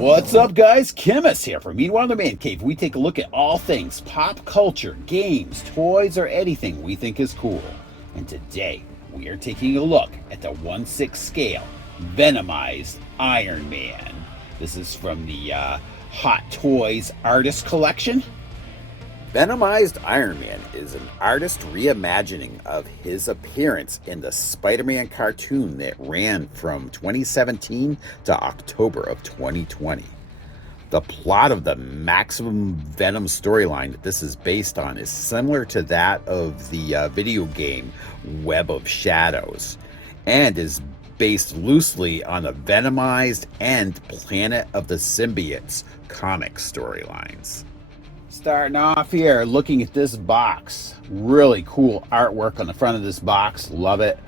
What's up, guys? Chemist here from Meanwhile the Man Cave. We take a look at all things pop culture, games, toys, or anything we think is cool. And today, we are taking a look at the 1/6 scale Venomized Iron Man. This is from the Hot Toys Artist Collection. Venomized Iron Man is an artist reimagining of his appearance in the Spider-Man cartoon that ran from 2017 to October of 2020. The plot of the Maximum Venom storyline that this is based on is similar to that of the video game Web of Shadows, and is based loosely on the Venomized and Planet of the Symbiotes comic storylines. Starting off here, looking at this box. Really cool artwork on the front of this box. Love it.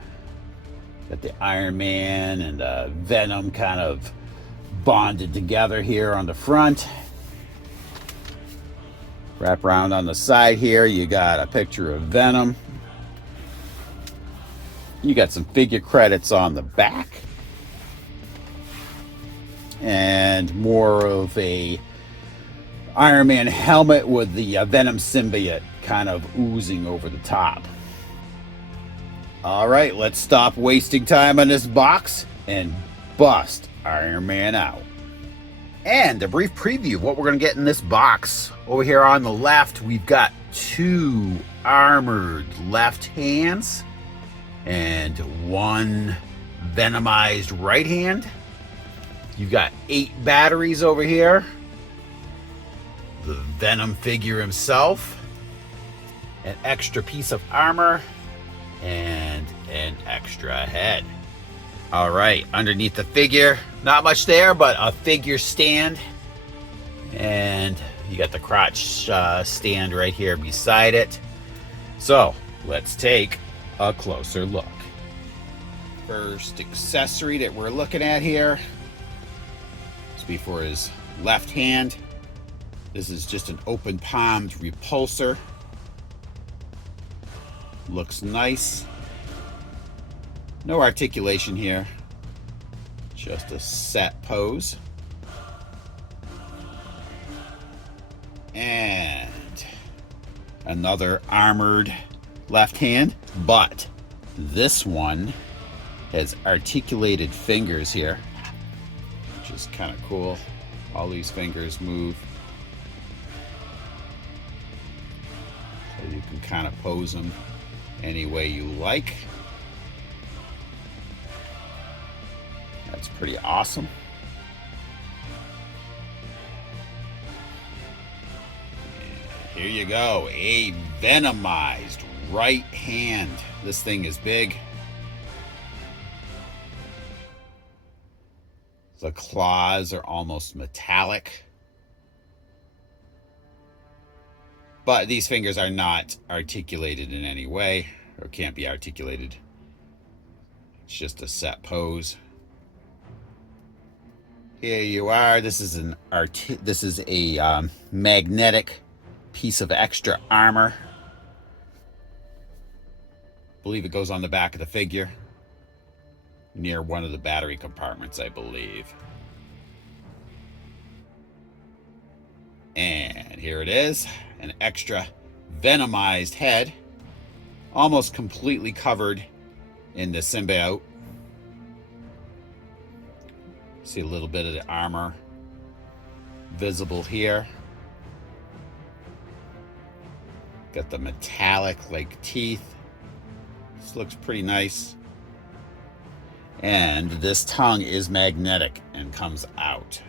Got the Iron Man and Venom kind of bonded together here on the front. Wrap around on the side here, you got a picture of Venom. You got some figure credits on the back. And more of a Iron Man helmet with the Venom symbiote kind of oozing over the top. All right, let's stop wasting time on this box and bust Iron Man out. And a brief preview of what we're going to get in this box. Over here on the left, we've got 2 armored left hands and 1 venomized right hand. You've got 8 batteries over here. The Venom figure himself, an extra piece of armor, and an extra head. All right, underneath the figure, not much there, but a figure stand. And you got the crotch stand right here beside it. So let's take a closer look. First accessory that we're looking at here, this will be for his left hand. This is just an open palmed repulsor. Looks nice. No articulation here. Just a set pose. And another armored left hand, but this one has articulated fingers here, which is kind of cool. All these fingers move. You can kind of pose them any way you like. That's pretty awesome. And here you go, a Venomized right hand. This thing is big. The claws are almost metallic. But these fingers are not articulated in any way, or can't be articulated. It's just a set pose. Here you are. This is a magnetic piece of extra armor. I believe it goes on the back of the figure, near one of the battery compartments, I believe. And here it is, an extra venomized head, almost completely covered in the symbiote. See a little bit of the armor visible here. Got the metallic like teeth. This looks pretty nice. And this tongue is magnetic and comes out.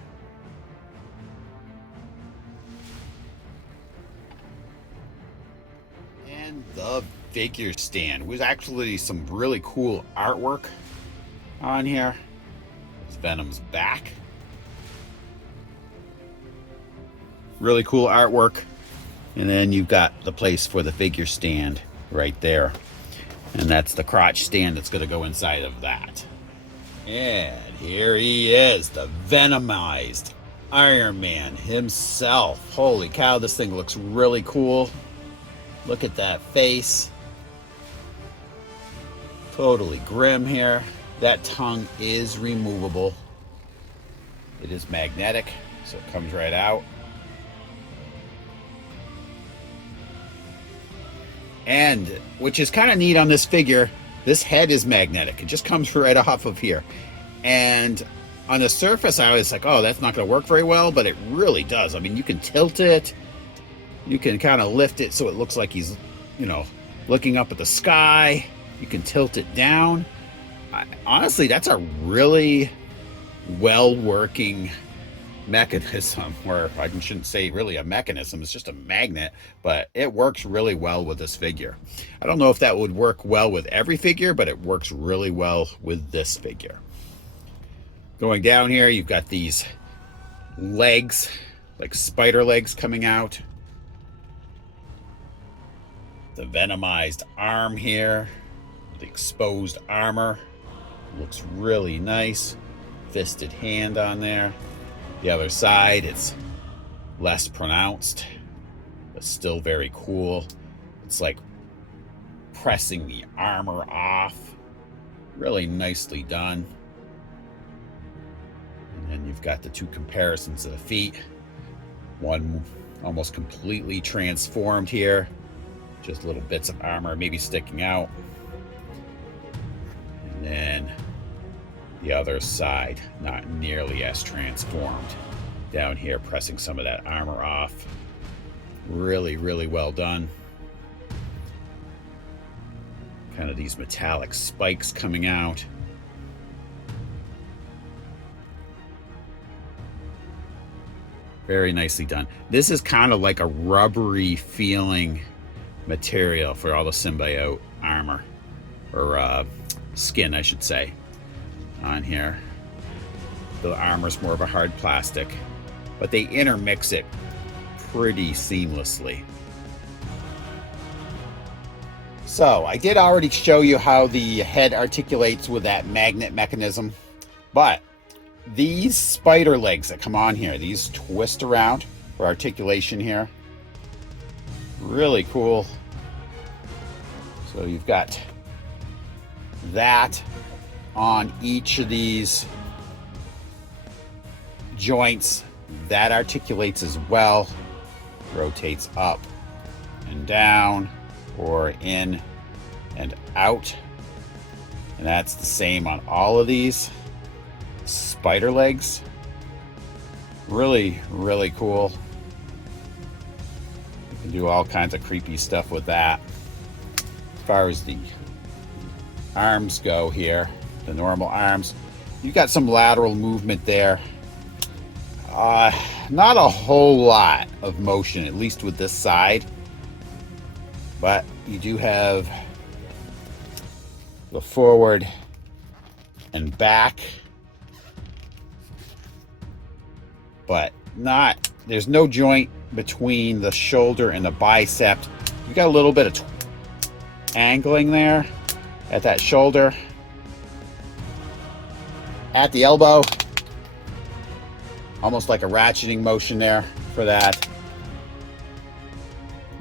The figure stand was actually some really cool artwork on here. It's Venom's back. Really cool artwork. And then you've got the place for the figure stand right there. And that's the crotch stand that's going to go inside of that. And here he is, the Venomized Iron Man himself. Holy cow, this thing looks really cool. Look at that face. Totally grim here. That tongue is removable. It is magnetic, so it comes right out. And which is kind of neat on this figure, this head is magnetic. It just comes right off of here. And on the surface, I was like, oh, that's not going to work very well, but it really does. I mean, you can tilt it. You can kind of lift it so it looks like he's, you know, looking up at the sky. You can tilt it down. Honestly, that's a really well-working mechanism, or I shouldn't say really a mechanism, it's just a magnet, but it works really well with this figure. I don't know if that would work well with every figure, but it works really well with this figure. Going down here, you've got these legs, like spider legs coming out. The Venomized arm here, the exposed armor, looks really nice. Fisted hand on there. The other side, it's less pronounced, but still very cool. It's like pressing the armor off. Really nicely done. And then you've got the two comparisons of the feet. One almost completely transformed here. Just little bits of armor maybe sticking out. And then the other side, not nearly as transformed. Down here, pressing some of that armor off. Really, really well done. Kind of these metallic spikes coming out. Very nicely done. This is kind of like a rubbery feeling material for all the symbiote armor, or skin, I should say, on here. The armor's more of a hard plastic, but they intermix it pretty seamlessly. So I did already show you how the head articulates with that magnet mechanism, but these spider legs that come on here, these twist around for articulation here. Really cool. So you've got that on each of these joints. That articulates as well. Rotates up and down, or in and out. And that's the same on all of these spider legs. Really, really cool. You can do all kinds of creepy stuff with that. As far as the arms go here, the normal arms, you've got some lateral movement there. Not a whole lot of motion, at least with this side, but you do have the forward and back, but not, there's no joint between the shoulder and the bicep. You got a little bit of angling there at that shoulder. At the elbow, almost like a ratcheting motion there for that.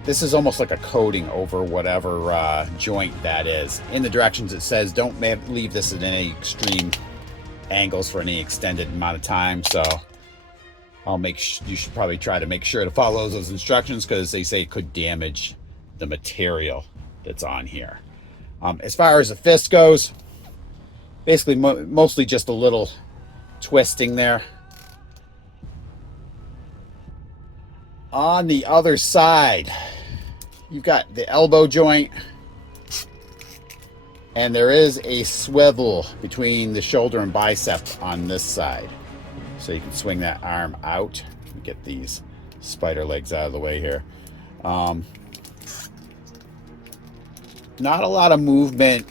This is almost like a coating over whatever joint that is. In the directions it says don't leave this at any extreme angles for any extended amount of time, so you should probably try to make sure to follow those instructions, because they say it could damage the material that's on here. As far as the fist goes, basically mostly just a little twisting there. On the other side, you've got the elbow joint, and there is a swivel between the shoulder and bicep on this side. So you can swing that arm out. Get these spider legs out of the way here. Not a lot of movement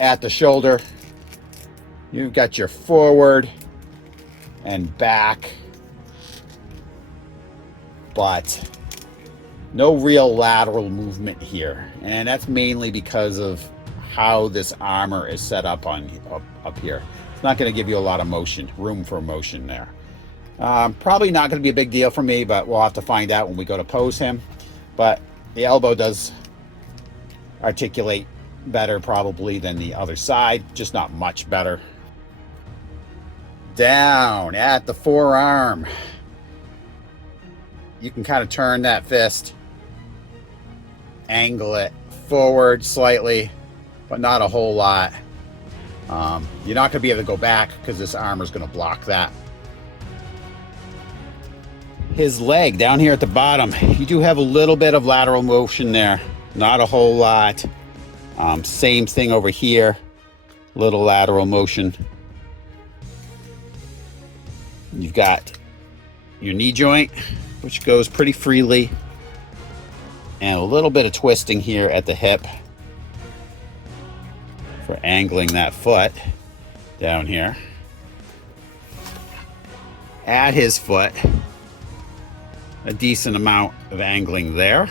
at the shoulder. You've got your forward and back, but no real lateral movement here, and that's mainly because of how this armor is set up up here. It's not going to give you a lot of room for motion there. Probably not going to be a big deal for me, but we'll have to find out when we go to pose him. But the elbow does articulate better probably than the other side, just not much better. down at the forearm. You can kind of turn that fist, angle it forward slightly, but not a whole lot. You're not going to be able to go back because this armor is going to block that. His leg down here at the bottom, you do have a little bit of lateral motion there, not a whole lot. Same thing over here, little lateral motion. You've got your knee joint, which goes pretty freely, and a little bit of twisting here at the hip for angling that foot down here. At his foot, a decent amount of angling there.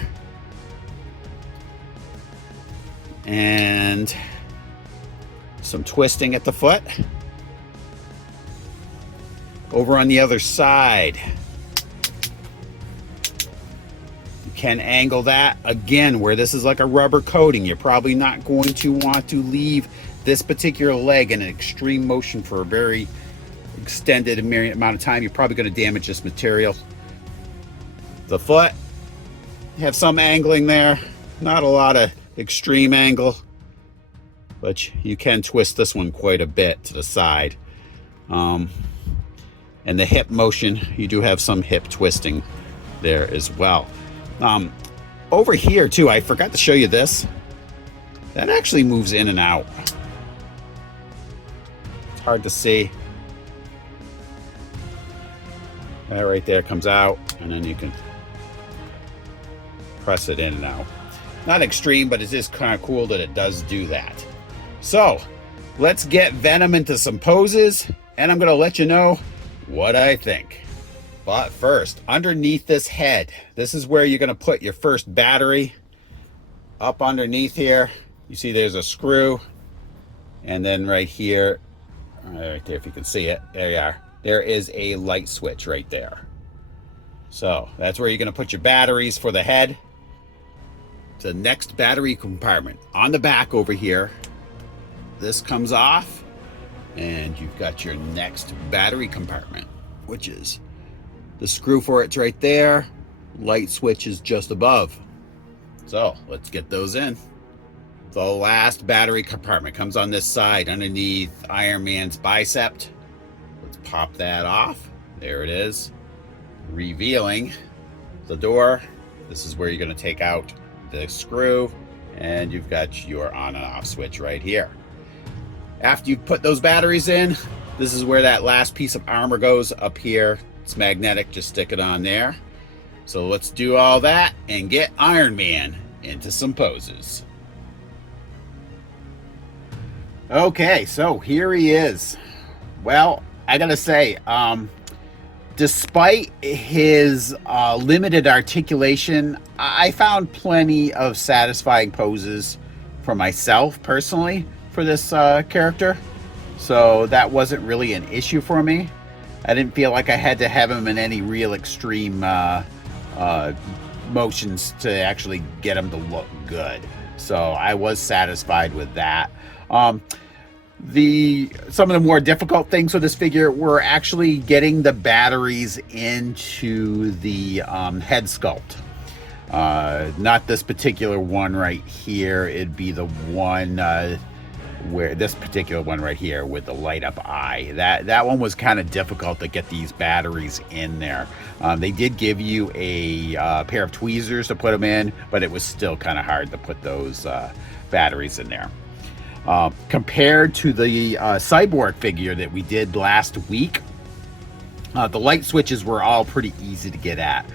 And some twisting at the foot. Over on the other side, you can angle that again where this is like a rubber coating. You're probably not going to want to leave this particular leg in an extreme motion for a very extended amount of time. You're probably going to damage this material. The foot, you have some angling there, not a lot of extreme angle, but you can twist this one quite a bit to the side. And the hip motion, you do have some hip twisting there as well. Over here too, I forgot to show you this. That actually moves in and out. It's hard to see. That right there comes out, and then you can press it in and out. Not extreme, but it is kind of cool that it does do that. So let's get Venom into some poses, and I'm going to let you know what I think. But first, underneath this head, this is where you're going to put your first battery. Up underneath here, you see there's a screw, and then right here, right there, if you can see it, there you are. There is a light switch right there. So that's where you're going to put your batteries for the head. The next battery compartment on the back over here, this comes off, and you've got your next battery compartment, which is the screw for it's right there. Light switch is just above. So let's get those in. The last battery compartment comes on this side underneath Iron Man's bicep. Let's pop that off. There it is, revealing the door. This is where you're going to take out the screw, and you've got your on and off switch right here. After you put those batteries in, this is where that last piece of armor goes up here. It's magnetic, just stick it on there. So let's do all that and get Iron Man into some poses. Okay, so here he is. Well, I gotta say, despite his limited articulation, I found plenty of satisfying poses for myself personally for this character. So that wasn't really an issue for me. I didn't feel like I had to have him in any real extreme motions to actually get him to look good. So I was satisfied with that. Some of the more difficult things with this figure were actually getting the batteries into the head sculpt. Not this particular one right here. It'd be the one where this particular one right here with the light up eye. That one was kind of difficult to get these batteries in there. They did give you a pair of tweezers to put them in, but it was still kind of hard to put those batteries in there. Compared to the cyborg figure that we did last week, the light switches were all pretty easy to get at.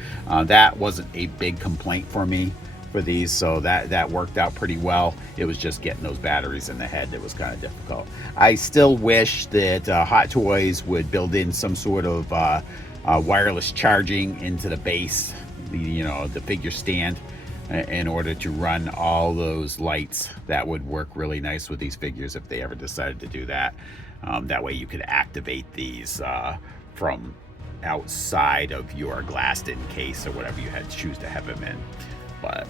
That wasn't a big complaint for me for these, so that worked out pretty well. It was just getting those batteries in the head that was kind of difficult. I still wish that Hot Toys would build in some sort of wireless charging into the base, the figure stand, in order to run all those lights. That would work really nice with these figures if they ever decided to do that. That way you could activate these from outside of your glassed in case or whatever you had to choose to have them in. But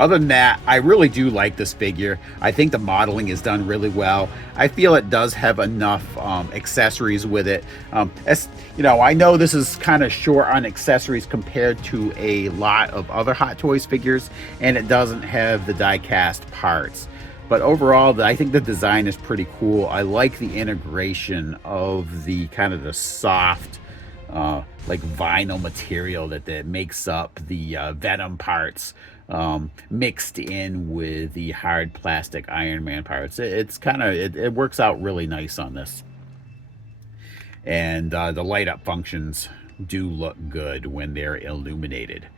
Other than that, I really do like this figure. I think the modeling is done really well. I feel it does have enough accessories with it. As you know, I know this is kind of short on accessories compared to a lot of other Hot Toys figures, and it doesn't have the die-cast parts. But overall, I think the design is pretty cool. I like the integration of the kind of the soft, like vinyl material that makes up the Venom parts, mixed in with the hard plastic Iron Man parts. It's kind of, it works out really nice on this. And the light up functions do look good when they're illuminated.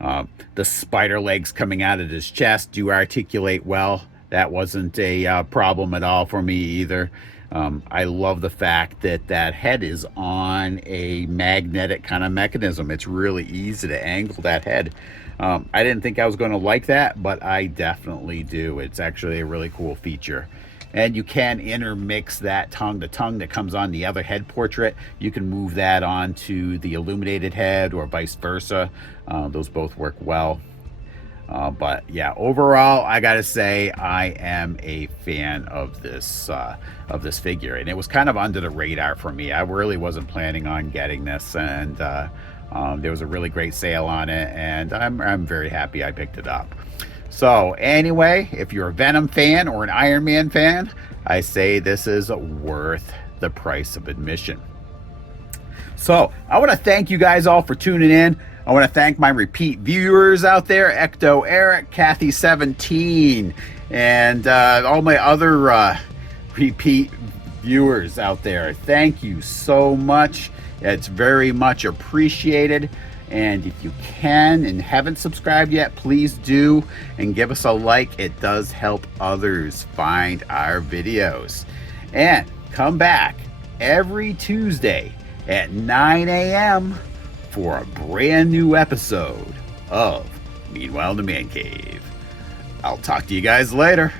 The spider legs coming out of his chest do articulate well. That wasn't a problem at all for me either. I love the fact that that head is on a magnetic kind of mechanism. It's really easy to angle that head. I didn't think I was going to like that, but I definitely do. It's actually a really cool feature. And you can intermix that tongue to tongue that comes on the other head portrait. You can move that onto the illuminated head or vice versa. Those both work well. But yeah, overall, I gotta say I am a fan of this figure, and it was kind of under the radar for me. I really wasn't planning on getting this, and there was a really great sale on it, and I'm very happy I picked it up. So anyway, if you're a Venom fan or an Iron Man fan, I say this is worth the price of admission. So I want to thank you guys all for tuning in. I want to thank my repeat viewers out there, Ecto Eric, Kathy17, and all my other repeat viewers out there. Thank you so much. It's very much appreciated. And if you can and haven't subscribed yet, please do and give us a like. It does help others find our videos. And come back every Tuesday at 9 a.m. for a brand new episode of Meanwhile in the Man Cave. I'll talk to you guys later.